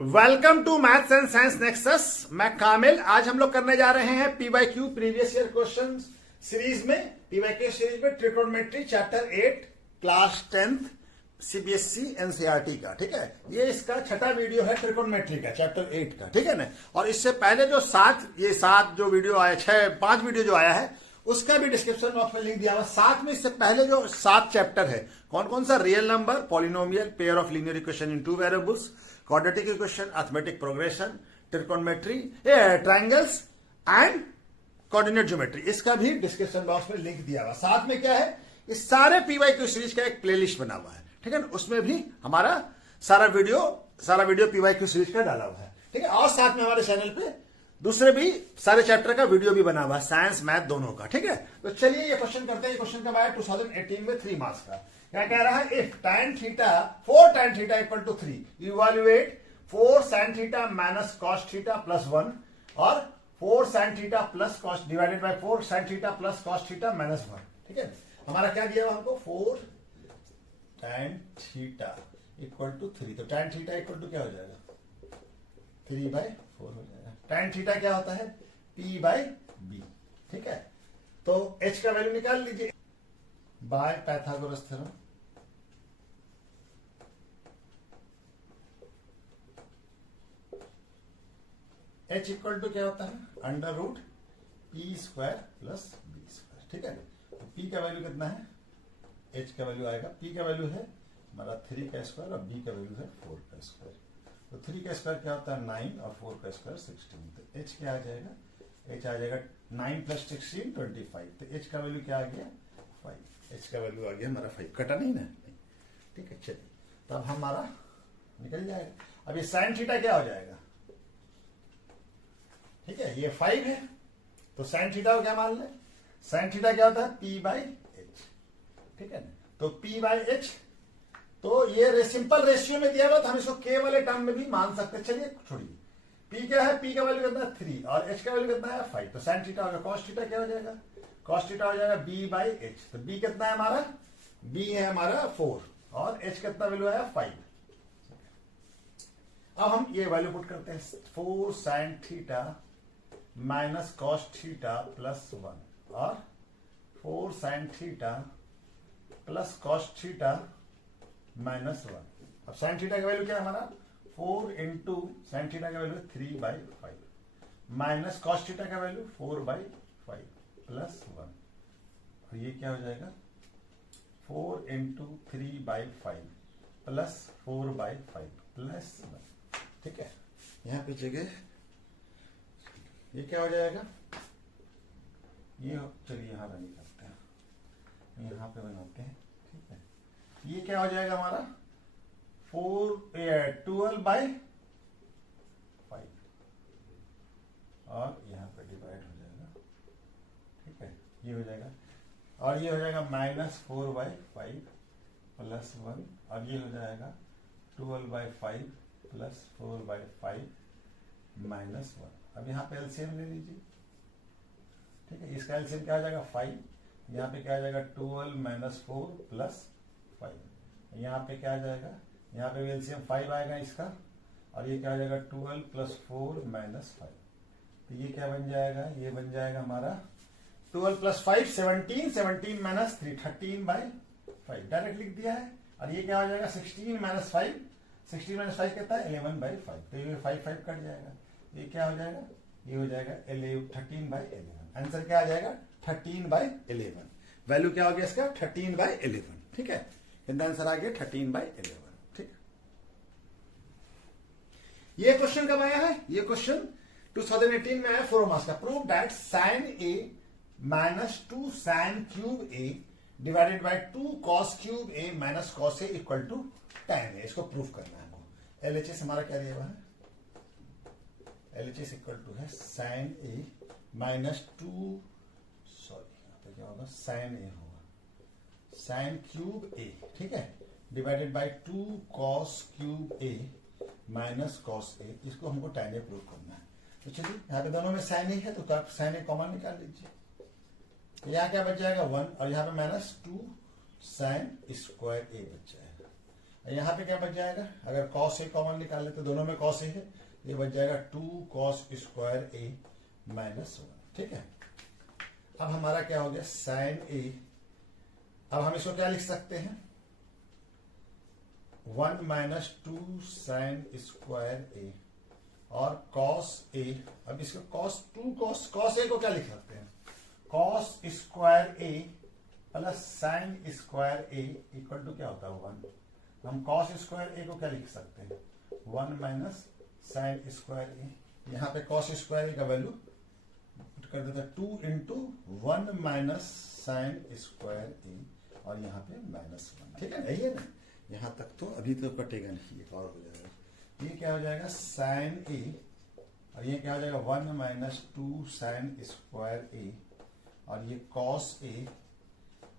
Welcome to maths and science nexus. मैं कामिल। आज हम लोग करने जा रहे हैं PYQ previous year question series में, पीवाईक्यू सीरीज में trigonometry chapter 8 class 10th CBSE NCERT का। ठीक है, ये इसका छठा वीडियो है ट्रिगोनोमेट्री का चैप्टर 8 का। ठीक है ना। और इससे पहले जो सात जो वीडियो आया, 5 वीडियो जो आया है उसका भी डिस्क्रिप्शन बॉक्स में लिंक दिया हुआ। साथ में इससे पहले जो 7 चैप्टर है, कौन कौन सा? Real number, polynomial, pair of linear equation in 2 variables, quadratic equation, arithmetic progression, trigonometry, triangles and coordinate geometry. इसका भी डिस्क्रिप्शन बॉक्स में लिंक दिया हुआ। साथ में क्या है, इस सारे पीवाईक्यू सीरीज का एक प्लेलिस्ट बना हुआ है। ठीक है ना, उसमें भी हमारा सारा वीडियो पीवाईक्यू सीरीज का डाला हुआ है। ठीक है, और साथ में हमारे चैनल पे दूसरे भी सारे चैप्टर का वीडियो भी बना हुआ है, साइंस मैथ दोनों का। ठीक है, तो चलिए ये क्वेश्चन करते हैं। ये क्वेश्चन कब आया? 2018 में 3 मार्क्स का। क्या कह रहा है? If tan theta 4 tan theta equal to 3, evaluate 4 sin theta minus cos theta plus 1 और 4 sin theta plus cos divided by 4 sin theta plus cos theta minus 1। ठीक है, हमारा क्या दिया हुआ हमको? 4 tan थीटा इक्वल टू 3। तो tan थीटा इक्वल टू क्या हो जाएगा? 3/4 हो जाएगा। tan थीटा क्या होता है? P/B। ठीक है, तो h का वैल्यू निकाल लीजिए by Pythagoras theorem. h equal to क्या होता है? Under root P square plus B square. ठीक है, तो p का वैल्यू कितना है? h का वैल्यू आएगा, p का वैल्यू है हमारा 3 का स्क्वायर और b का वैल्यू है 4 का स्क्वायर। तो 3 का स्क्वायर क्या होता है? 9 और 4 का स्क्वायर 16। तो h क्या आ जाएगा? h आ जाएगा 9 प्लस 16 25। तो h का वैल्यू क्या आ गया? 5। h का वैल्यू आ गया हमारा 5। कटा नहीं ना? नहीं। ठीक है, चलिए तब हमारा निकल जाएगा। अब ये साइन थीटा क्या हो जाएगा? ठीक है, ये 5 है तो साइन थीटा को क्या मान लें? साइन थीटा क्या होता है? P/H। ठीक है ना, तो P/H। तो ये सिंपल रेशियो में दिया हुआ था, हम इसको k वाले टर्म में भी मान सकते हैं। चलिए छोड़िए, p क्या है? p का वैल्यू कितना है? 3 और h का वैल्यू कितना है? 5। तो साइन थीटा होगा, cos थीटा क्या हो जाएगा? cos थीटा हो जाएगा B/H। तो b कितना है हमारा? b है हमारा 4 और h कितना वैल्यू आया? 5। अब हम ये वैल्यू पुट करते हैं। 4 sin theta minus cos theta plus 1 और 4 sin theta plus cos theta minus 1। अब साइन थीटा का वैल्यू क्या है हमारा? 4 इंटू साइन थीटा का वैल्यू 3/5 माइनस cos थीटा का वैल्यू 4/5 प्लस 1। और ये क्या हो जाएगा? 4 इंटू 3/5 प्लस 4/5 प्लस 1। ठीक है, यहां पे जगह ये क्या हो जाएगा? ये चलिए यहां रनिंग करते हैं, यहां पे बनाते हैं। ठीक है, ये क्या हो जाएगा हमारा? 12/5 और यहां पे डिवाइड हो जाएगा। ठीक है, ये हो जाएगा और ये हो जाएगा -4/5 प्लस 1 और ये हो जाएगा 12/5 प्लस 4/5 माइनस 1। अब यहाँ पे एलसीएम ले लीजिए। ठीक है, इसका एलसीएम क्या हो जाएगा? 5। यहाँ पे क्या आ जाएगा? 12 माइनस 4 प्लस 5। यहाँ पे क्या आ जाएगा? यहाँ पे भी एलसीएम 5 आएगा इसका और ये क्या आ जाएगा? 12 प्लस 4 माइनस 5। तो ये क्या बन जाएगा? ये बन जाएगा हमारा 12 प्लस 5 17, 17 माइनस 3 13/5 डायरेक्ट लिख दिया है। और ये क्या हो जाएगा? 16 माइनस 5, 16 माइनस 5 कितना है? 11/5। तो ये 5 कट जाएगा। ये क्या हो जाएगा? ये हो जाएगा 13/11। आंसर क्या आ जाएगा? 13/11। वैल्यू क्या हो गया इसका? 13/11। ठीक है, इनका आंसर आ गया 13/11। ठीक, ये क्वेश्चन कब आया है? ये क्वेश्चन 2018 में आया, 4 मार्क्स का। Prove that sin a minus 2 sin cube a divided by 2 cos cube a minus cos a equal to tan a। इसको प्रूफ करना है हमको। LHS हमारा क्या दिया हुआ है? LHS इक्वल टू है sin a माइनस 2, सॉरी यहाँ पे क्या होगा? sin a होगा, sin क्यूब a। ठीक है, divided by 2 cos cube a minus cos a। इसको हमको tan a प्रूफ करना है। तो चलिए यहाँ पे दोनों में sin a है तो sin a कॉमन निकाल लीजिए। तो यहाँ क्या बच जाएगा? 1 और यहाँ पे -2 sin स्क्वायर a बच जाएगा। यहाँ पे क्या बच जाएगा, अगर कॉस ए कॉमन निकाल ले तो दोनों में कॉस ए है, ये बच जाएगा 2 cos स्क्वायर ए माइनस 1। ठीक है, अब हमारा क्या हो गया साइन ए। अब हम इसको क्या लिख सकते हैं 1 माइनस 2 साइन स्क्वायर ए और कॉस ए। अब इसको कॉस ए को क्या लिख सकते हैं cos square A plus sine square A equal to क्या होता है 1। हम कॉस स्क्वायर ए को क्या लिख सकते हैं 1 माइनस साइन स्क्वायर ए। यहाँ पे कॉस स्क्वायर ए का वैल्यू कर देता है 2 इंटू 1 माइनस साइन स्क्वायर ए और यहाँ पे माइनस 1। ठीक है, यही है ना, यहाँ तक तो अभी तो कटेगा नहीं, एक और हो जाएगा। ये क्या हो जाएगा साइन ए और ये क्या हो जाएगा 1 माइनस 2 साइन स्क्वायर ए और ये कॉस ए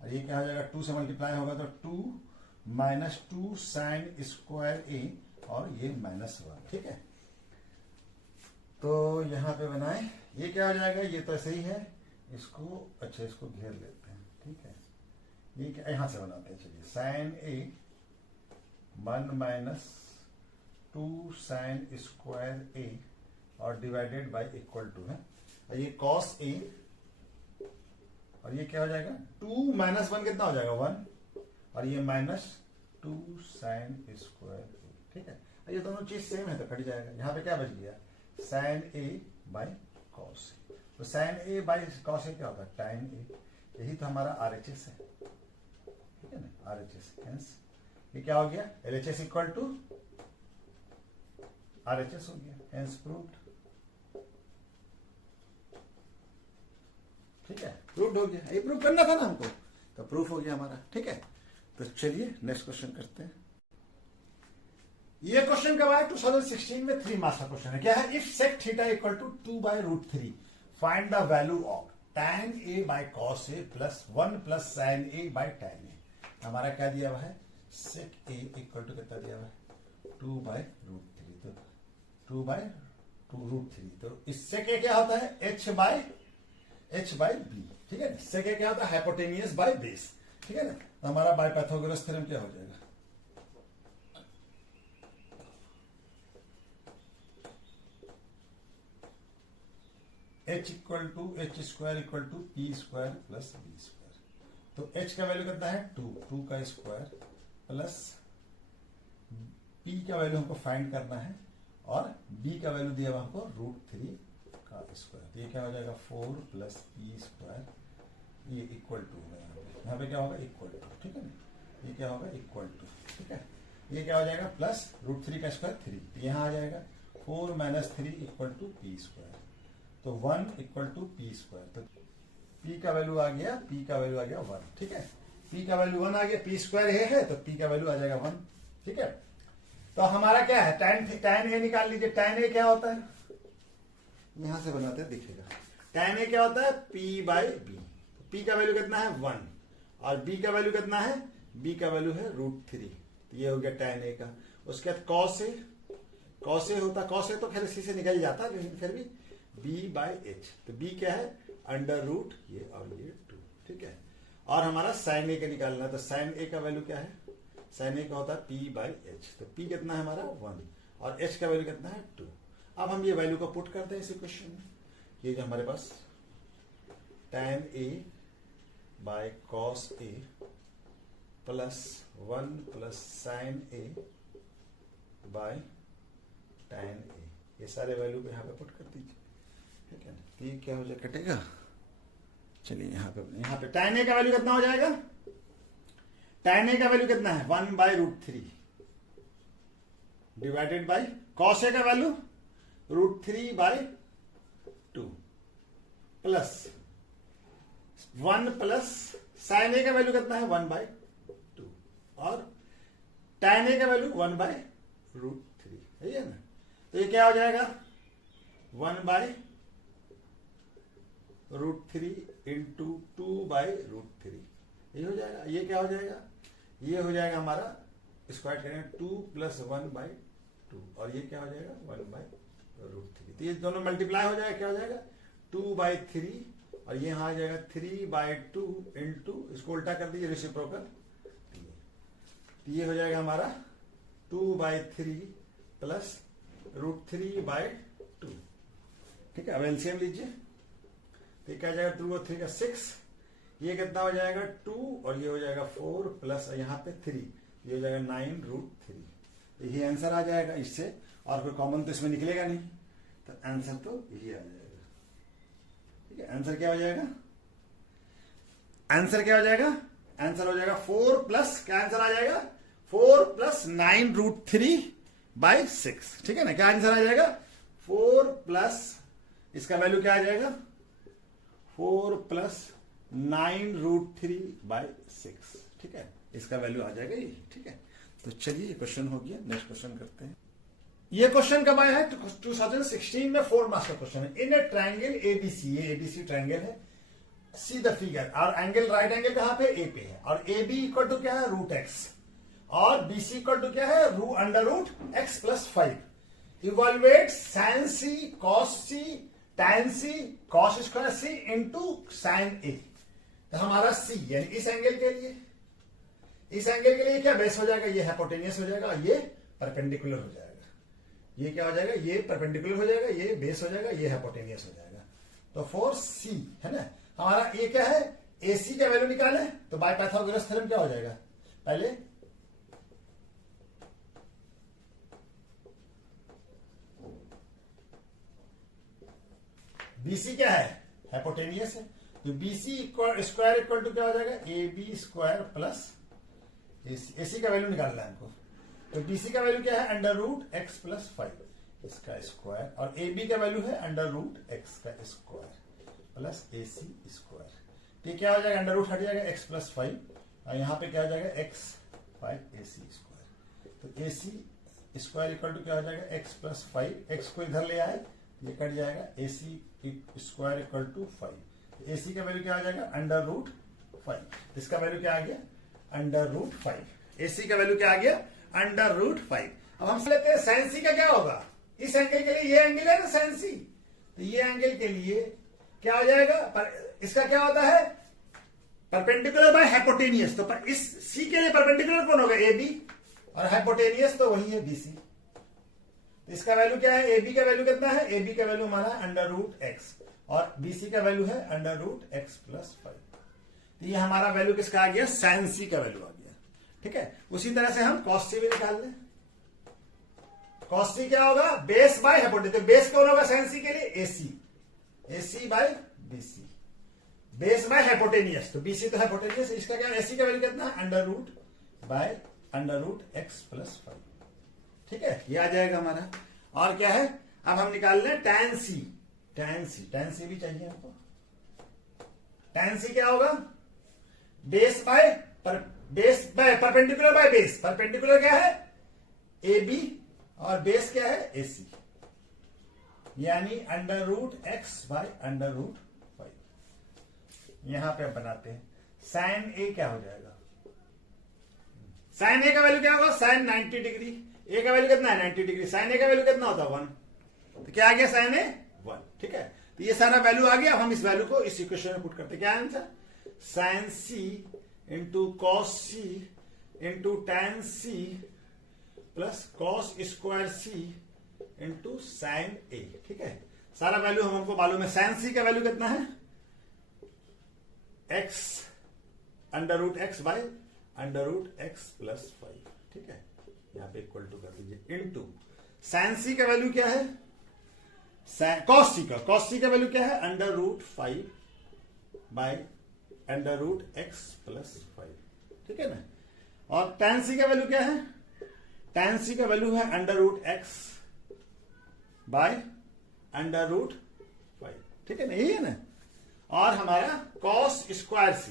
और ये क्या हो जाएगा 2 से मल्टीप्लाई होगा तो 2 माइनस 2 साइन स्क्वायर ए और ये माइनस 1। ठीक है, तो यहां पे बनाए ये क्या हो जाएगा, ये तो ऐसे ही है, इसको अच्छा इसको घेर लेते हैं। ठीक है, ये क्या यहां से बनाते हैं, चलिए साइन ए 1 माइनस 2 साइन स्क्वायर ए और डिवाइडेड बाय इक्वल टू है और ये कॉस ए और ये क्या हो जाएगा 2 माइनस 1 कितना हो जाएगा 1 और ये माइनस 2 साइन स्क्वायर ए। ठीक है, ये दोनों चीज सेम है तो कट जाएगा। यहाँ पे क्या बच गया sign A by cos A. तो sign A by cos A क्या होता है टाइन ए, यही तो हमारा RHS है। ठीक है ना, RHS हेंस ये क्या हो गया LHS इक्वल टू RHS हो गया, हेंस प्रूव्ड। ठीक है, प्रूव्ड हो गया, ये प्रूव करना था ना हमको, तो प्रूफ हो गया हमारा। ठीक है, तो चलिए नेक्स्ट क्वेश्चन करते हैं। ये क्वेश्चन कब आया 2016 में 3 मार्क्स का क्वेश्चन है। क्या है if sec theta equal to 2/√3 find the value of tan a by cos a plus 1 plus sin a by tan a। हमारा क्या दिया हुआ है सेक a इक्वल टू कितना दिया हुआ है 2/√3, तो 2/√3, तो इससे क्या होता है h बाय b। ठीक है, इससे क्या होता है हाइपोटेनियस बाय बेस। ठीक है ना, तो हमारा बाय पाइथागोरस थ्योरम क्या हो जाएगा h equal to h square equal to p square plus b square. तो h का वैल्यू कितना है 2 का स्क्वायर प्लस p का वैल्यू हमको फाइंड करना है और b का वैल्यू दिया हुआ हमको √3 का स्क्वायर। ये क्या हो जाएगा 4 प्लस p स्क्वायर, ये इक्वल टू है यहाँ पे क्या होगा इक्वल टू। ठीक है ना, ये क्या होगा इक्वल टू। ठीक है, ये क्या हो जाएगा प्लस √3 का स्क्वायर 3, यहाँ आ जाएगा 4 minus 3 equal to p square, तो 1 इक्वल टू p स्क्वायर। तो p का वैल्यू आ गया 1। ठीक है, p का वैल्यू 1 आ गया, p स्क्वायर है तो p का वैल्यू आ जाएगा 1। ठीक है, तो हमारा क्या है tan a निकाल लीजिए। tan a क्या होता है यहां से बनाते हैं दिखेगा। tan a क्या होता है p/b, p का वैल्यू कितना है 1 और b का वैल्यू कितना है b का वैल्यू है √3, तो ये हो गया tan a का। उसके बाद cos a होता, cos a तो खैर इसी से निकल जाता है, लेकिन फिर भी b/h, तो b क्या है √ ये और ये 2। ठीक है, और हमारा sin a का निकालना है, तो sin a का वैल्यू क्या है sin a का होता है p/h, तो p कितना है हमारा 1 और h का वैल्यू कितना है 2। अब हम ये वैल्यू को पुट करते हैं इस इक्वेशन में। ये जो हमारे पास tan a by cos a plus 1 plus sin a by tan a, ये सारे वैल्यू को यहाँ पे पुट कर दीजिए। ठीक है, तो ये क्या हो जाए कटेगा। चलिए यहाँ पे tan a का वैल्यू कितना हो जाएगा, tan a का वैल्यू कितना है 1/√3 डिवाइडेड बाय cos a का value √3/2 plus 1 plus sin a का वैल्यू कितना है 1/2 और tan a का वैल्यू 1/√3 है ना। तो ये क्या हो जाएगा 1/√3 इंटू 2/√3, ये हो जाएगा। ये क्या हो जाएगा, ये हो जाएगा हमारा स्क्वायर करेंगे 2 प्लस 1/2 और ये क्या हो जाएगा 1/√3, तो ये दोनों मल्टीप्लाई हो जाएगा, क्या हो जाएगा 2/3 और ये यहाँ आ जाएगा 3/2 इंटू, इसको उल्टा कर दीजिए रेसिप्रोकल, तो ये हो जाएगा हमारा 2/3 प्लस √3/2। ठीक है, अब एलसीएम लीजिए, तो क्या जाएगा 2 और 3 का 6, ये कितना हो जाएगा 2 और ये हो जाएगा 4 प्लस यहाँ पे 3, ये हो जाएगा 9√3। तो ये आंसर आ जाएगा इससे, और कोई कॉमन तो इसमें निकलेगा नहीं, तो आंसर तो यही आ जाएगा। ठीक है, आंसर क्या हो जाएगा, आंसर क्या हो जाएगा, आंसर हो जाएगा 4 प्लस, क्या आंसर आ जाएगा 4 प्लस 9√3/6। ठीक है ना, क्या आंसर आ जाएगा 4 प्लस, इसका वैल्यू क्या आ जाएगा 4 प्लस 9√3/6। ठीक है, इसका वैल्यू आ जाएगा ये। ठीक है, तो चलिए ये क्वेश्चन हो गया, नेक्स्ट क्वेश्चन करते हैं। ये क्वेश्चन कब आया है, 2016 में 4 मार्क्स का क्वेश्चन है। इन ए ट्रायंगल एबीसी, ये एबीसी ट्रायंगल है, सी द फिगर, और एंगल राइट एंगल कहां पे ए पे है, और ए बी इक्वल टू क्या है √x, और बीसी इक्वल टू क्या है √x + 5। Evaluate sin c cos c tan c cos square c into sin a। तो हमारा c यानी इस एंगल के लिए, इस एंगल के लिए क्या बेस हो जाएगा, ये हाइपोटेनियस हो जाएगा, ये परपेंडिकुलर हो जाएगा। ये क्या हो जाएगा, ये परपेंडिकुलर हो जाएगा, ये बेस हो जाएगा, ये हाइपोटेनियस हो जाएगा। तो फॉर सी है ना, हमारा ए क्या है, AC का वैल्यू निकाले, तो बाय पाइथागोरस थ्योरम क्या हो जाएगा, पहले BC क्या है, हाइपोटेनियस है, तो BC स्क्वायर इक्वल टू क्या हो जाएगा AB स्क्वायर प्लस AC का वैल्यू निकालना है हमको। तो BC का वैल्यू क्या है √x + 5 इसका स्क्वायर, और AB का वैल्यू है √x का स्क्वायर प्लस AC स्क्वायर। तो क्या हो जाएगा, √ हट जाएगा x + 5, और यहां पे क्या हो जाएगा x 5AC स्क्वायर। तो AC स्क्वायर इक्वल टू क्या हो जाएगा x + 5, x को इधर ले आए, ये कट जाएगा, AC square equal to 5। AC का वैल्यू क्या आ जाएगा √5, इसका वैल्यू क्या आ गया √5। AC का वैल्यू क्या आ गया √5। अब हम लेते हैं sin c का क्या होगा, इस एंगल के लिए, ये एंगल है ना sin c, तो ये एंगल के लिए क्या हो जाएगा, इसका क्या होता है परपेंडिकुलर बाय हाइपोटेनियस। तो इस C के लिए परपेंडिकुलर कौन होगा AB, और हाइपोटेनियस तो वही है BC। तो इसका वैल्यू क्या है, AB का वैल्यू कितना है, AB का वैल्यू हमारा √x, और BC का वैल्यू है √x + 5। तो ये हमारा वैल्यू किसका आ गया, sin C का वैल्यू आ गया। ठीक है, उसी तरह से हम cos C भी निकाल लें। cos C क्या होगा, बेस बाय हाइपोटेनियस। तो बेस कौन होगा sin C के लिए, AC by BC, base by hypotenuse, तो BC तो हाइपोटेनियस, इसका क्या AC का वैल्यू कितना है √x + 5। ठीक है, ये आ जाएगा हमारा। और क्या है, अब हम निकाल लें tan C भी चाहिए हमको। tan C क्या होगा, base by perpendicular by base. Perpendicular क्या है AB, और बेस क्या है AC, यानी √x / √5। यहां पे हम बनाते हैं, sin A क्या हो जाएगा, sin A का वैल्यू क्या होगा, sin 90 डिग्री। A का वैल्यू कितना है 90 डिग्री, sin A का वैल्यू कितना होता है 1, तो क्या आ गया sin A 1। ठीक है, तो ये सारा वैल्यू आ गया। अब हम इस वैल्यू को इस इक्वेशन में पुट करते हैं, क्या answer, sin C into cos C into tan C plus cos square C into sin A। ठीक है, सारा वैल्यू हमको मालूम है। sin C का वैल्यू कितना है, x √x / √x + 5। ठीक है, यहां पे इक्वल टू कर दीजिए, इंटू sin C का वैल्यू क्या है, cos C का वैल्यू क्या है √5 / √x + 5। ठीक है ना, और tan C का वैल्यू क्या है, tan C का वैल्यू है √x / √5। ठीक है ना, यही है ना। और हमारा cos स्क्वायर C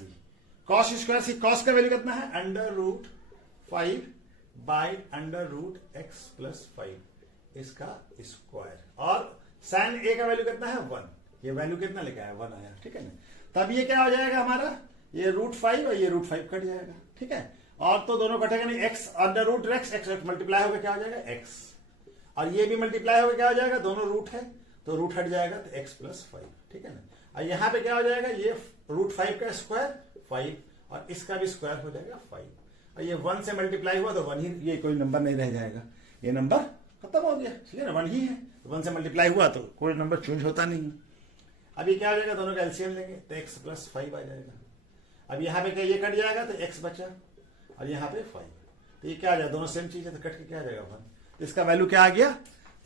cos का वैल्यू कितना है √5 / √x + 5 इसका स्क्वायर, और sin A का वैल्यू कितना है 1, ये वैल्यू कितना लिखा है 1 आया। ठीक है ना, तब ये क्या हो जाएगा हमारा, ये √5 और ये √5 कट जाएगा। ठीक है, और तो दोनों कटेगा नहीं, x √x x मल्टीप्लाई होकर क्या हो जाएगा x, और ये भी मल्टीप्लाई होकर क्या हो जाएगा, दोनों रूट है तो रूट हट जाएगा, तो x + 5। ठीक है ना, और यहां पे क्या हो जाएगा, ये √5 का स्क्वायर 5, और इसका भी स्क्वायर हो जाएगा 5। और ये 1 से मल्टीप्लाई हुआ तो 1 ही, ये कोई नंबर नहीं रह जाएगा, ये नंबर खत्म हो गया, ठीक है ना, 1 ही है, 1 से मल्टीप्लाई हुआ तो कोई नंबर चेंज होता नहीं है। अब ये क्या हो जाएगा, दोनों का एलसीएम लेंगे तो x प्लस 5 आ जाएगा। अब यहाँ पे क्या, ये कट जाएगा तो x बचा और यहाँ पे 5, तो ये क्या आ जाएगा, दोनों सेम चीज है तो कट के क्या आ जाएगा 1। तो इसका वैल्यू क्या आ गया,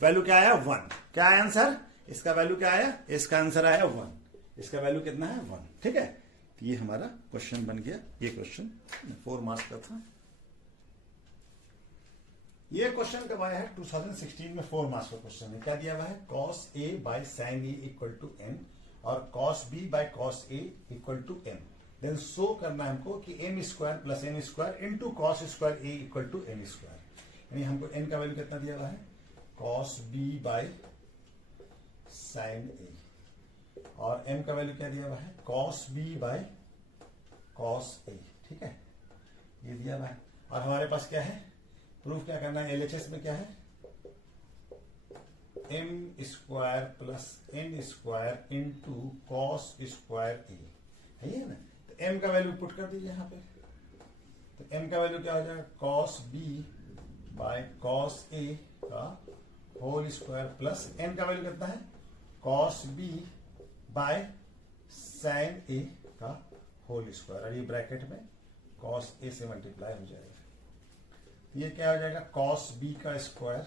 वैल्यू क्या आया 1। क्या आया आंसर, इसका वैल्यू क्या आया, इसका आंसर आया 1, इसका वैल्यू कितना है 1, ठीक है। तो ये हमारा क्वेश्चन बन गया, ये क्वेश्चन 4 मार्क्स का था। ये क्वेश्चन कब आया है, 2016 में 4 मार्क्स का क्वेश्चन है। क्या दिया हुआ है, cos a by sin a equal to n और cos b by cos a equal to m। Then show करना है हमको कि m square plus n square into cos square a equal to n square, यानी हमको n का value कितना दिया हुआ है, cos b by sin a, और m का वैल्यू क्या दिया हुआ है, cos b by cos a, ठीक है, ये दिया हुआ है। और हमारे पास क्या है, प्रूफ क्या करना है, एलएचएस में क्या है, m square plus n square into cos square A, है ये ना। तो m का वैल्यू पुट कर दीजिए यहाँ पे, तो m का वैल्यू क्या हो जाएगा, cos b by cos a का होल स्क्वायर प्लस n का वैल्यू कितना है, cos b by sin a का होल स्क्वायर, और ये ब्रैकेट में cos a से मल्टीप्लाई हो जाएगा। ये क्या हो जाएगा, cos b का स्क्वायर,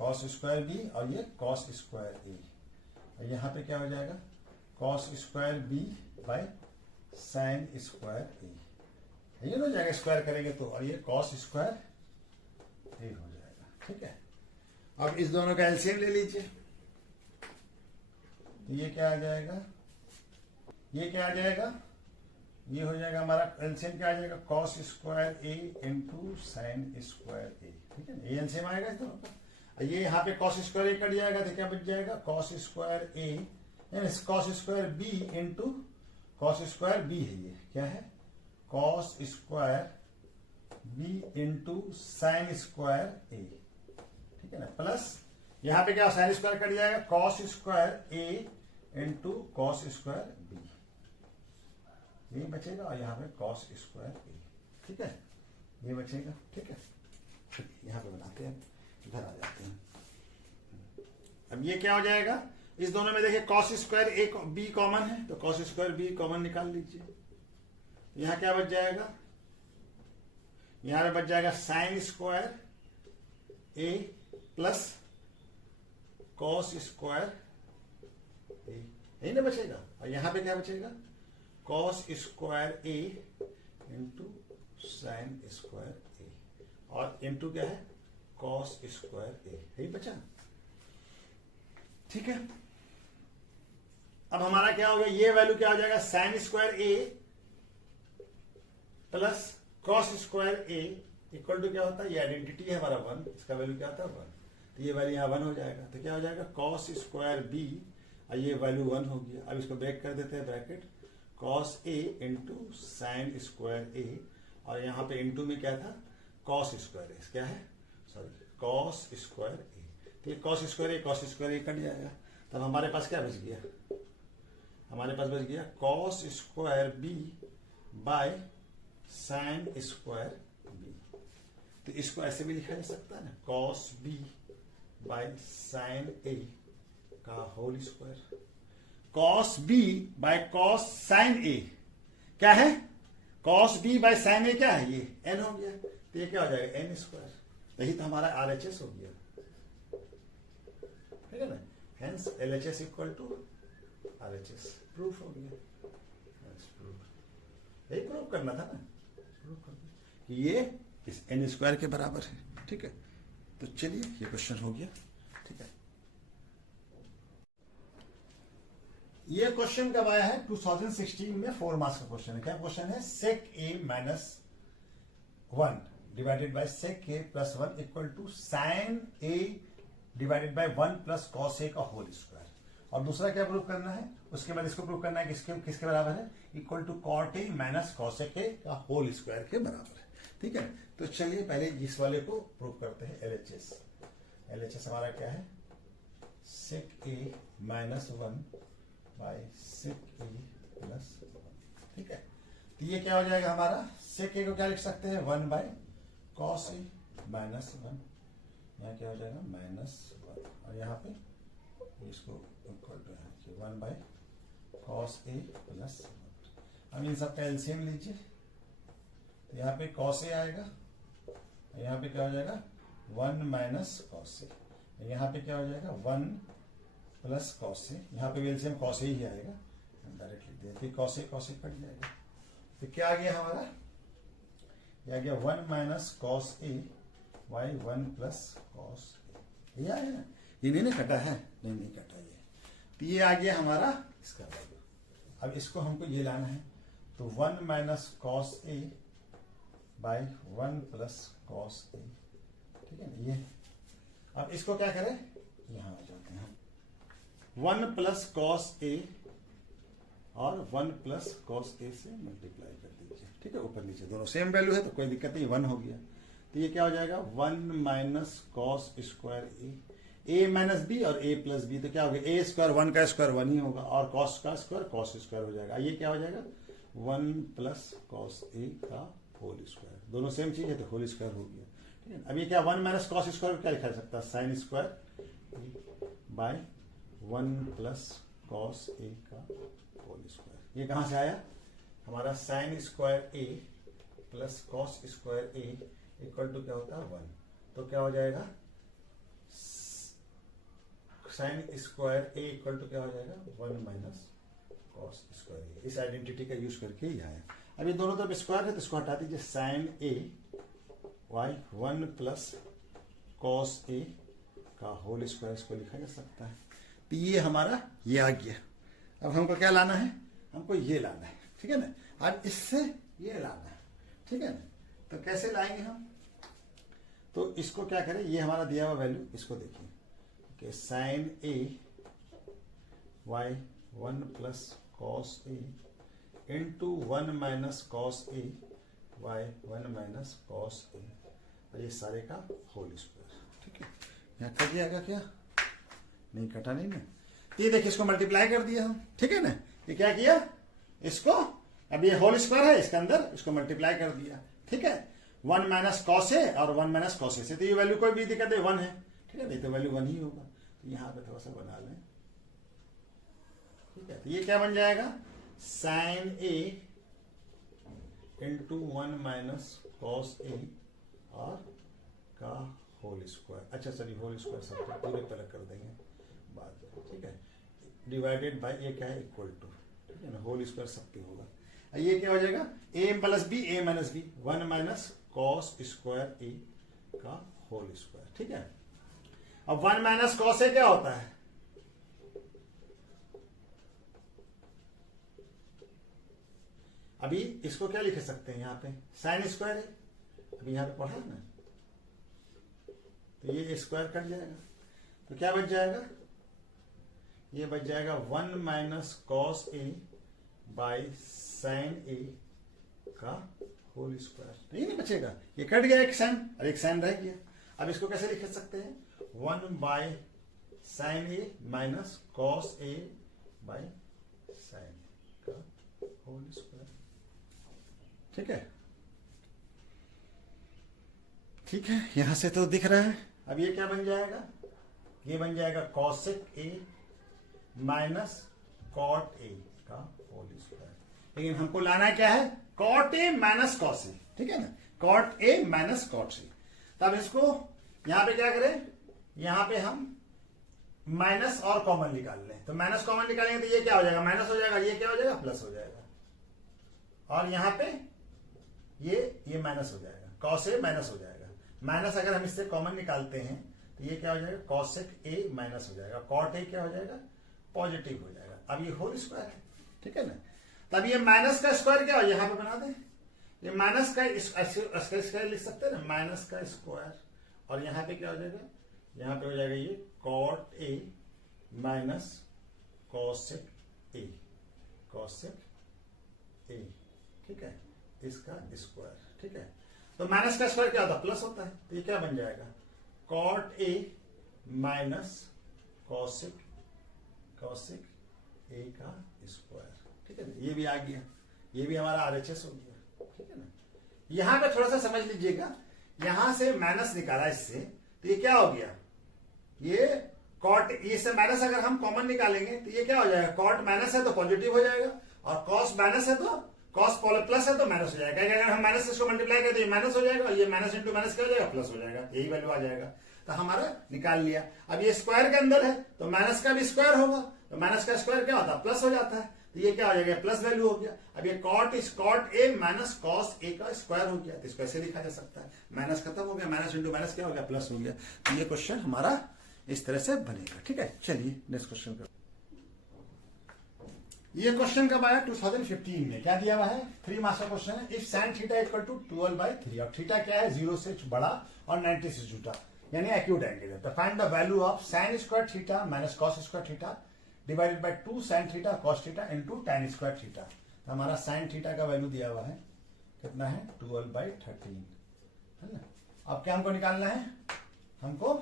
cos स्क्वायर b और ये cos स्क्वायर a, और यहाँ पे क्या हो जाएगा, cos square b by sin square a, ये हो जाएगा, स्क्वायर करेंगे तो, और ये cos स्क्वायर a हो जाएगा, ठीक है। अब इस दोनों का एलसीएम ले लीजिए, तो ये क्या आ जाएगा, ये क्या आ जाएगा, ये हो जाएगा हमारा एलसीएम क्या आ जाएगा, cos square a into sine square a, ठीक है ना, ये एलसीएम आएगा इस दोनों का। ये यहाँ पे cos स्क्वायर a कट जाएगा तो क्या बच जाएगा, cos स्क्वायर a यानी cos square b into cos square b है, ये क्या है, cos square b into sine square a, ठीक है ना, प्लस यहाँ पे क्या साइन स्क्वायर कट जाएगा, cos square a into cos square b, ये बचेगा, और यहाँ पे cos स्क्वायर a, ठीक है, ये बचेगा, ठीक है। यहाँ पे बनाते हैं, इधर आ जाते हैं। अब ये क्या हो जाएगा, इस दोनों में देखिए cos square a b common है, तो cos स्क्वायर b कॉमन निकाल लीजिए, यहाँ क्या बच जाएगा, यहाँ पे बच जाएगा sine square a plus cos square a, यही ना बचेगा, और यहाँ पे क्या बचेगा, cos square a into sine square a, और इंटू क्या है, cos स्क्वायर a, यही बचा, ठीक है। अब हमारा क्या हो गया, ये वैल्यू क्या हो जाएगा, sine square a plus cos square a equal to क्या होता है, ये आइडेंटिटी है हमारा 1, इसका वैल्यू क्या होता है 1, तो ये वैल्यू यहाँ 1 हो जाएगा, तो क्या हो जाएगा, cos स्क्वायर b, और ये वैल्यू 1 हो गया। अब इसको ब्रेक कर देते हैं, bracket cos a into sine square a, और यहाँ पे इंटू में क्या था, cos स्क्वायर a, क्या है, सॉरी cos स्क्वायर a, तो ये cos स्क्वायर a कट जाएगा, तब हमारे पास क्या बच गया, हमारे पास बच गया cos square b by sine square b, तो इसको ऐसे भी लिखा जा सकता है ना, cos b by sine a का whole square, cos b by cos sin a क्या है, cos b by sin a क्या है, ये n हो गया, तो ये क्या हो जाएगा n स्क्वायर, यही तो हमारा RHS हो गया, ठीक है ना, hence LHS equal to RHS, proof हो गया, यही प्रूफ करना था ना, कि ये इस n स्क्वायर के बराबर है, ठीक है। तो चलिए ये क्वेश्चन हो गया, ठीक है। ये क्वेश्चन कब आया है, 2016 में 4 मार्क्स का क्वेश्चन है। क्या क्वेश्चन है, sec a minus 1 divided by sec a plus 1 equal to sine a divided by 1 plus cos a का होल स्क्वायर, और दूसरा क्या प्रूव करना है, उसके बाद इसको प्रूव करना है किसके किसके बराबर है, equal to cot a minus cos a का होल स्क्वायर के बराबर है, ठीक है। तो चलिए पहले इस वाले को प्रूव करते हैं, LHS हमारा क्या है, sec a minus 1 by sec a plus 1, ठीक है। तो ये क्या हो जाएगा हमारा, सेक ए को क्या लिख सकते हैं, 1 बाय कॉस ए माइनस 1, यहाँ क्या हो जाएगा -1, और यहाँ पे इसको इक्वल टू है 1 बाय कॉस ए प्लस 1। अब इन सब का एलसीएम लीजिए, तो यहाँ पे कॉस ए आएगा, यहाँ पे क्या हो जाएगा 1 माइनस कॉस ए, यहाँ पे क्या हो जाएगा 1 प्लस कॉस ए, यहाँ पे भी एलसीएम कॉस ए ही आएगा, डायरेक्ट लिख दिया, फिर कॉस ए कट जाएगा। तो क्या आ गया हमारा, ये आ गया 1 minus cos A by 1 plus cos A, ये आया ना, ये नहीं कटा है, नहीं कटा ये, तो ये आ गया हमारा इसका वैल्यू। अब इसको हमको ये लाना है, तो 1 minus cos A by 1 plus cos A, ठीक है ना ये। अब इसको क्या करें, यहां आ जाते हैं, 1 प्लस कॉस ए और 1 प्लस कॉस ए से मल्टीप्लाई कर दीजिए, ठीक है, ऊपर नीचे दोनों सेम वैल्यू है तो कोई दिक्कत नहीं, 1 हो गया। तो ये क्या हो जाएगा 1 माइनस कॉस स्क्वायर ए माइनस बी और ए प्लस बी, तो क्या हो गया ए स्क्वायर 1 का स्क्वायर 1 ही होगा, और कॉस का स्क्वायर कॉस स्क्वायर हो जाएगा। ये क्या हो जाएगा 1 प्लस कॉस ए का होल स्क्वायर, दोनों सेम चीज है तो होल स्क्वायर हो गया, ठीक है। अब ये क्या 1 माइनस कॉस स्क्वायर क्या लिखा जा सकता है, sine square by 1 plus cos A का होल स्क्वायर। ये कहां से आया हमारा, sine square A plus cos square A equal to क्या होता है 1, तो क्या हो जाएगा sine square A equal to क्या हो जाएगा 1 माइनस कॉस स्क्वायर ए। इस आइडेंटिटी का यूज करके ही आया। अब ये दोनों तरफ स्क्वायर है तो इसको हटा दीजिए, sign A Y 1 plus cos A का होल स्क्वायर इसको लिखा जा सकता है। तो ये हमारा ये आ गया। अब हमको क्या लाना है, हमको ये लाना है, ठीक है ना। अब इससे ये लाना है, ठीक है ना। तो कैसे लाएंगे हम, तो इसको क्या करें, ये हमारा दिया हुआ वैल्यू, इसको देखिए कि साइन ए वाई 1 प्लस कॉस ए इंटू 1 माइनस कॉस ए वाई 1 माइनस कॉस ए, और ये सारे का होल स्क्वायर, ठीक है। यहाँ कट जाएगा क्या, नहीं कटा नहीं ना। ये देखिए इसको मल्टीप्लाई कर दिया हम, ठीक है ना। ये क्या किया, इसको अब ये होल स्क्वायर है इसके अंदर, इसको मल्टीप्लाई कर दिया, ठीक है। 1 माइनस कॉस ए और 1 माइनस कॉस ए से, तो ये वैल्यू कोई भी दिक्कत है 1 है, ठीक है, नहीं तो वैल्यू 1 ही होगा। तो यहां पे थोड़ा सा बना लें, ठीक है। तो ये क्या बन जाएगा, साइन ए इंटू 1 माइनस कॉस ए और का होल स्क्वायर, अच्छा सॉरी होल स्क्वायर सब पूरे पर कर देंगे बाद में, ठीक है। डिवाइडेड बाय ये क्या है इक्वल टू, ठीक है ना, होल स्क्वायर सब पे होगा। ये क्या हो जाएगा A plus B A minus B 1 minus cos square A का होल स्क्वायर, ठीक है। अब 1 माइनस कॉस ए क्या होता है, अभी इसको क्या लिख सकते हैं यहाँ पे साइन स्क्वायर है, अभी यहाँ पे पढ़ा है ना, तो ये स्क्वायर कट जाएगा, तो क्या बच जाएगा, ये बच जाएगा 1 minus cos A by sine A का होल स्क्वायर। नहीं बचेगा, ये कट गया एक साइन और एक साइन रह गया। अब इसको कैसे लिख सकते हैं, 1 by sine A minus cos A by sine का होल स्क्वायर, ठीक है। ठीक है, यहां से तो दिख रहा है। अब ये क्या बन जाएगा, ये बन जाएगा cosec A minus cot A का होल स्क्वायर। लेकिन हमको लाना क्या है, cot A minus cos A, ठीक है ना, cot A minus cot A. तब इसको यहां पे क्या करें, यहां पे हम माइनस और कॉमन निकाल लें, तो माइनस कॉमन निकालेंगे तो ये क्या हो जाएगा, माइनस हो जाएगा, ये क्या हो जाएगा प्लस हो जाएगा, और यहां पे ये माइनस हो जाएगा, कॉस ए माइनस हो जाएगा। माइनस अगर हम इससे कॉमन निकालते हैं तो ये क्या हो जाएगा, कॉसेक ए माइनस हो जाएगा, कॉट ए क्या हो जाएगा पॉजिटिव हो जाएगा। अब ये होल स्क्वायर है, ठीक है ना। तब ये माइनस का स्क्वायर क्या हो, यहां पे बना दें, ये माइनस का स्क्वायर लिख सकते हैं ना, माइनस का स्क्वायर, और यहां पे क्या हो जाएगा, यहां पे हो जाएगा ये cot A minus cosec A, cosec A, ठीक है, इसका स्क्वायर, ठीक है। तो माइनस का स्क्वायर क्या होता है, प्लस होता है, तो ये क्या बन जाएगा, cot A minus cosec A का स्क्वायर, ठीक है, ये भी आ गया। ये भी हमारा RHS हो गया, ठीक है ना। यहां पे थोड़ा सा समझ लीजिएगा, यहां से माइनस निकाला इससे, तो ये क्या हो गया, ये कॉट, इससे माइनस अगर हम कॉमन निकालेंगे तो ये क्या हो जाएगा, कॉट माइनस है तो पॉजिटिव हो जाएगा, और कॉस माइनस है तो कॉस प्लस है तो माइनस हो जाएगा। अगर हम माइनस इसको मल्टीप्लाई करें तो ये माइनस हो जाएगा, और ये माइनस इंटू माइनस क्या हो जाएगा, प्लस हो जाएगा, यही वैल्यू आ जाएगा। तो हमारा निकाल लिया। अब ये स्क्वायर के अंदर है तो माइनस का भी स्क्वायर होगा, तो माइनस का स्क्वायर क्या होता है, प्लस हो जाता है, तो ये क्या हो जाएगा, प्लस वैल्यू हो गया। अब ये cot A minus cos A का स्क्वायर हो गया, तो इसको ऐसे लिखा जा सकता है, माइनस खत्म हो गया, माइनस इंटू माइनस क्या हो गया, प्लस हो गया। तो ये क्वेश्चन हमारा इस तरह से बनेगा, ठीक है। चलिए नेक्स्ट क्वेश्चन करो। ये क्वेश्चन कब आया, 2015 में। क्या दिया हुआ है, 3 मार्क्स का क्वेश्चन है। If sine theta equal to 12/3, और थीटा क्या है, 0 से बड़ा और 90 से छोटा, यानी एक्यूट एंगल है। तो find the value of sine square theta minus cos square theta divided by 2 sine theta cos theta into tan square theta. तो हमारा साइन थीटा का वैल्यू दिया हुआ है, कितना है, 12/13, है ना। अब क्या हमको निकालना है, हमको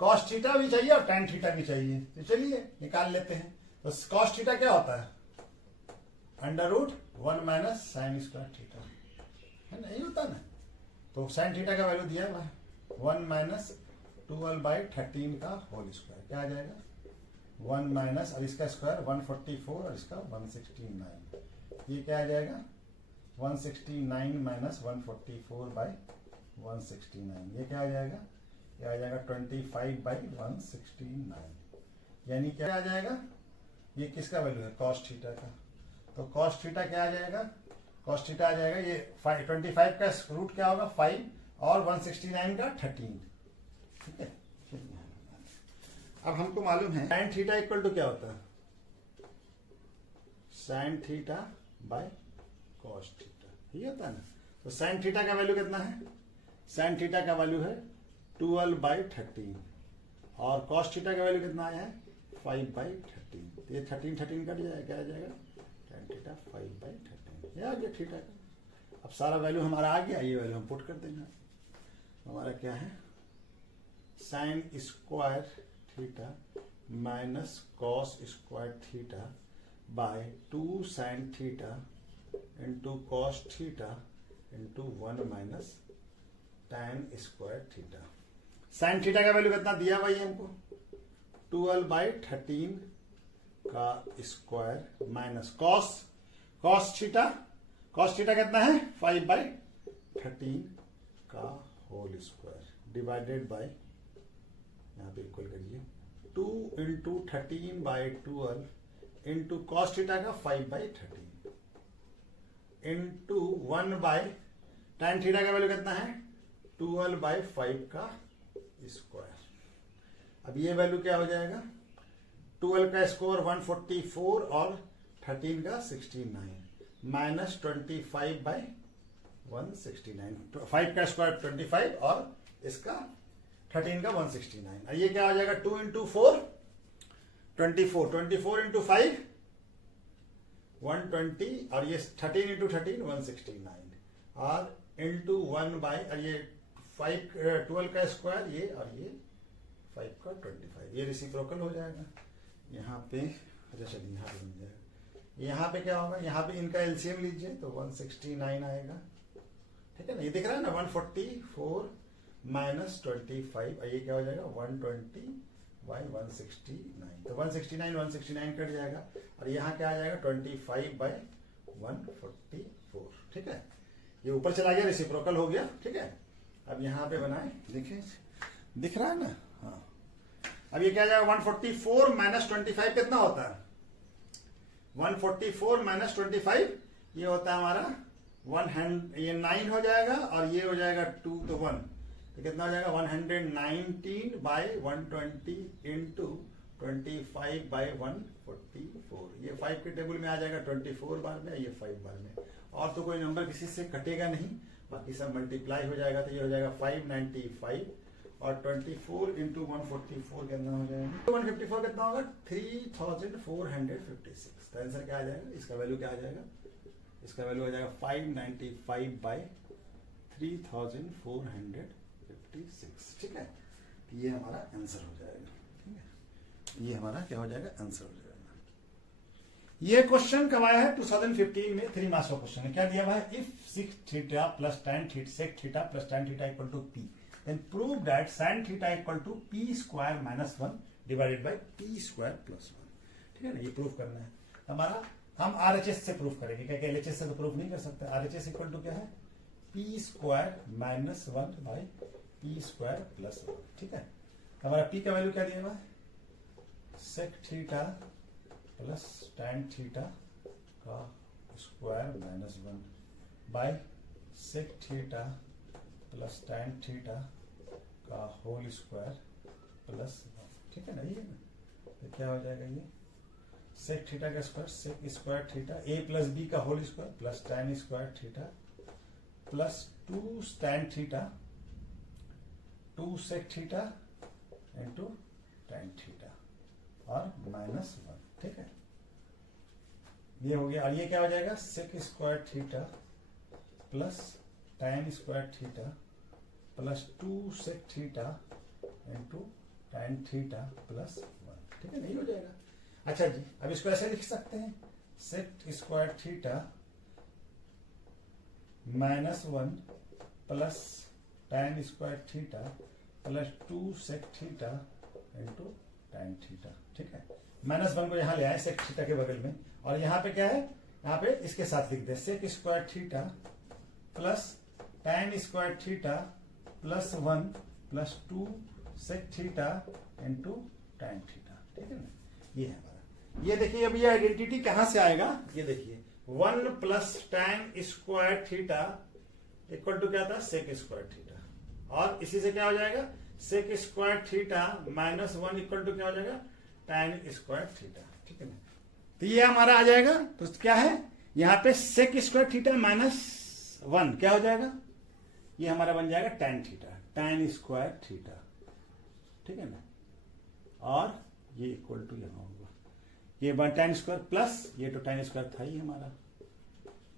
कॉस थीटा भी चाहिए और tan थीटा भी चाहिए, तो चलिए निकाल लेते हैं। तो कॉस थीटा क्या होता है, √1 माइनस साइन स्क्वायर थीटा, है ना, यही होता है ना। तो साइन थीटा का वैल्यू दिया हुआ है 1 माइनस 12/13 का होल स्क्वायर, क्या आ जाएगा, 1 माइनस, और इसका स्क्वायर 144 और इसका 169, ये क्या आ जाएगा, 169 माइनस 144/169, ये क्या आ जाएगा, ये आ जाएगा 25/169, यानी क्या आ जाएगा, ये किसका वैल्यू है, कॉस थीटा का। तो कॉस थीटा क्या आ जाएगा, कॉस थीटा आ जाएगा, ये 25 का रूट क्या होगा 5 और 169 का 13, ठीक है। अब हमको मालूम है साइन थीटा इक्वल टू क्या होता है, sine theta by cos theta, ये होता है ना। तो साइन थीटा का वैल्यू कितना है, साइन थीटा का वैल्यू है 12/13, और कॉस थीटा का वैल्यू कितना आया है, 5/13। तो ये 13 कट जाएगा, क्या आ जाएगा, tan थीटा 5/13, ये आ गया थीटा का। अब सारा वैल्यू हमारा आ गया, ये वैल्यू हम पुट कर देंगे। हमारा क्या है, sine square theta minus cos square theta by 2 sine theta into cos theta into 1 minus tan square theta. Sine theta का वैल्यू कितना दिया भाई हमको, 12/13 का स्क्वायर माइनस कॉस थीटा कितना है, 5/13 का होल स्क्वायर डिवाइडेड बाय, यहाँ पे इक्वल करिए, 2 इंटू 13/12 इंटू कॉस थीटा का 5/13 इंटू 1/tan थीटा का वैल्यू कितना है, 12/5 का स्क्वायर। अब ये वैल्यू क्या हो जाएगा, 12 का स्क्वायर 144 और 13 का 69 माइनस 25/169, 5 का स्क्वायर 25 और इसका 13 का 169, ये क्या हो जाएगा, 2 इंटू 4 24 इंटू 5 120, और ये 13 इंटू 13 169, और इंटू 1 बाय, और ये 12 का स्क्वायर ये, और ये 5 का 25, ये रेसिप्रोकल हो जाएगा यहाँ पे। अच्छा चलिए यहाँ पे बन जाएगा, यहाँ पे क्या होगा, यहाँ पे इनका एलसीएम लीजिए तो 169 आएगा, ठीक है ना। ये दिख रहा है ना, 144 माइनस 25, ये क्या हो जाएगा 120/169, तो 169 कट जाएगा, और यहाँ क्या आ जाएगा 25/144, ठीक है। ये ऊपर चला गया, रेसिप्रोकल हो गया, ठीक है। अब यहाँ पे बनाए, देखिए दिख रहा है ना, हाँ। अब ये क्या आ जाएगा, 144 माइनस 25 कितना होता है, 144 माइनस 25 ये होता है हमारा 100, ये 9 हो जाएगा, और ये हो जाएगा 2 तो 1, तो कितना हो जाएगा 119/120 इंटू 25/144, ये 5 के टेबल में आ जाएगा 24 बार में, ये 5 बार में, और तो कोई नंबर किसी से कटेगा नहीं, बाकी सब मल्टीप्लाई हो जाएगा, तो ये हो जाएगा 595, और 24 इंटू 144 कितना हो जाएगा, 154 कितना होगा 3456। तो आंसर क्या आ जाएगा, इसका वैल्यू क्या आ जाएगा, इसका वैल्यू आ जाएगा 595/3456, ठीक है। ये हमारा आंसर हो जाएगा, ठीक है, ये हमारा क्या हो जाएगा, आंसर हो जाएगा। ये क्वेश्चन कब आया है? 2015 में 3 मार्क्स का क्वेश्चन है। क्या दिया हुआ है? If sec theta plus tan theta sec theta plus tan theta equal to P, then prove that sin theta equal to P square minus 1 divided by P square plus 1। ठीक है ना, ये प्रूव करना है हमारा। हम आरएचएस से prove करेंगे, क्या एलएचएस से तो प्रूव नहीं कर सकते। आरएचएस इक्वल टू क्या है? P square minus 1 by P square plus 1। ठीक है, हमारा पी का वैल्यू क्या दिया हुआ है? Sec theta plus tan theta का square minus 1 by sec theta plus tan theta का होल स्क्वायर प्लस 1। ठीक है ना, ये ना, तो क्या हो जाएगा? ये सेक थीटा का square sec square theta A plus B का whole square plus tan square theta plus 2 tan theta 2 sec theta into tan theta और माइनस 1। ठीक है, ये हो गया। और ये क्या हो जाएगा? Sec square theta plus tan square theta plus 2 sec theta into tan theta plus 1। ठीक है, नहीं हो जाएगा। अच्छा जी, अब इसको ऐसे लिख सकते हैं, sec square theta minus 1 plus tan square theta plus 2 sec theta into tan theta. ठीक है, माइनस 1 को यहां ले आए सेक थीटा के बगल में, और यहां पे क्या है? यहां पे इसके साथ लिख दे sec square theta plus tan square theta plus 1 plus 2 sec theta into tan theta. ठीक है ना, ये है हमारा। ये देखिए, अब ये आइडेंटिटी कहां से आएगा? ये देखिए, 1 plus tan square theta equal to क्या था? सेक स्क्वायर थीटा, और इसी से क्या हो जाएगा? Sec square theta minus 1 equal to क्या हो जाएगा? tan square theta. ठीक है ना, तो ये हमारा आ जाएगा। तो क्या है यहां पे? सेक स्क्वायर थीटा माइनस 1 क्या हो जाएगा? ये हमारा बन जाएगा tan theta, tan square theta. ठीक है ना, और ये इक्वल टू यहां होगा, ये tan स्क्वायर प्लस ये तो tan स्क्वायर था ही हमारा।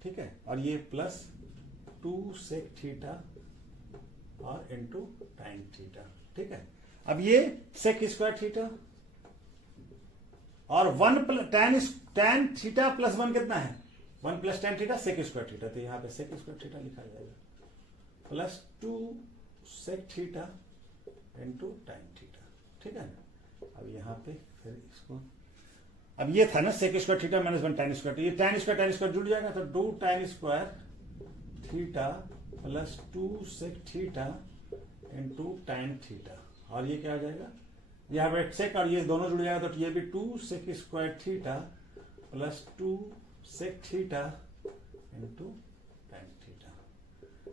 ठीक है, और ये प्लस 2 सेक थीटा और इंटू tan थीटा। ठीक है, अब ये सेक स्क्वायर थीटा और 1 tan थीटा प्लस 1 कितना है? 1 plus tan theta sec square theta, तो यहां पे सेक स्क्वायर थीटा लिखा जाएगा plus 2 sec theta into tan theta. ठीक है ना, अब यहां पे फिर इसको, अब ये था ना sec square theta minus 1 tan square, ये tan स्क्वायर जुड़ जाएगा, तो 2 tan square theta plus 2 sec theta into tan theta, और ये क्या हो जाएगा? यहाँ पे सेक और ये दोनों जुड़ जाएगा, तो ये भी 2 sec square theta plus 2 sec theta into tan theta.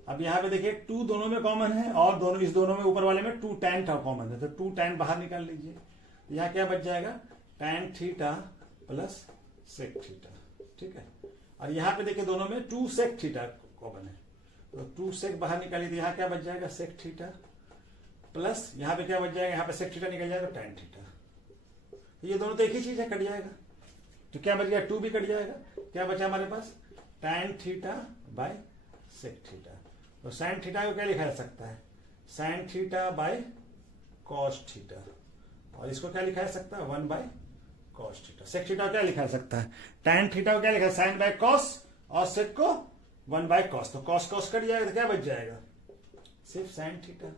अब यहाँ पे देखिए 2 दोनों में कॉमन है, और दोनों इस दोनों में ऊपर वाले में 2 tan था कॉमन है, तो 2 tan बाहर निकाल लीजिए, तो यहाँ क्या बच जाएगा? tan theta plus sec theta. ठीक है, और यहाँ पे देखिए दोनों में 2 सेक थीटा कॉमन है, तो 2 सेक बाहर निकालिए, तो यहाँ क्या बच जाएगा? सेक थीटा प्लस यहाँ पे क्या बच जाएगा? यहाँ पे सेक थीटा निकल जाएगा, tan थीटा। ये दोनों तो एक ही चीज है, कट जाएगा, तो क्या बच गया? 2 भी कट जाएगा। क्या बचा हमारे पास? tan theta by sec theta. तो sin थीटा को क्या लिखा जा सकता है? sin theta by cos theta, और इसको क्या लिखा जा सकता है? 1 by cos theta. Sec theta को क्या लिखा जा सकता है? tan थीटा को क्या लिखा है? sin बाय cos, और सेक को 1 बाय cos, तो cos cos कट जाएगा, तो क्या बच जाएगा? सिर्फ sin थीटा।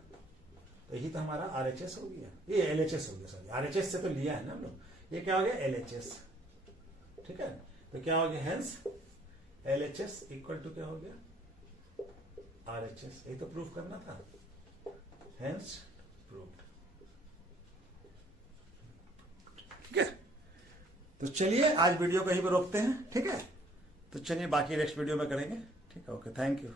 तो यही तो हमारा आरएचएस हो गया, ये एलएचएस हो गया, सॉरी आरएचएस से तो लिया है ना हम लोग, ये क्या हो गया? एलएचएस। ठीक है, तो क्या हो गया? हेंस एलएचएस इक्वल टू क्या हो गया? आरएचएस। यही तो प्रूफ करना था, हेंस प्रूव्ड। ठीक है, तो चलिए आज वीडियो को यहीं पर रोकते हैं। ठीक है, तो चलिए बाकी नेक्स्ट वीडियो में करेंगे। ठीक है, ओके, थैंक यू।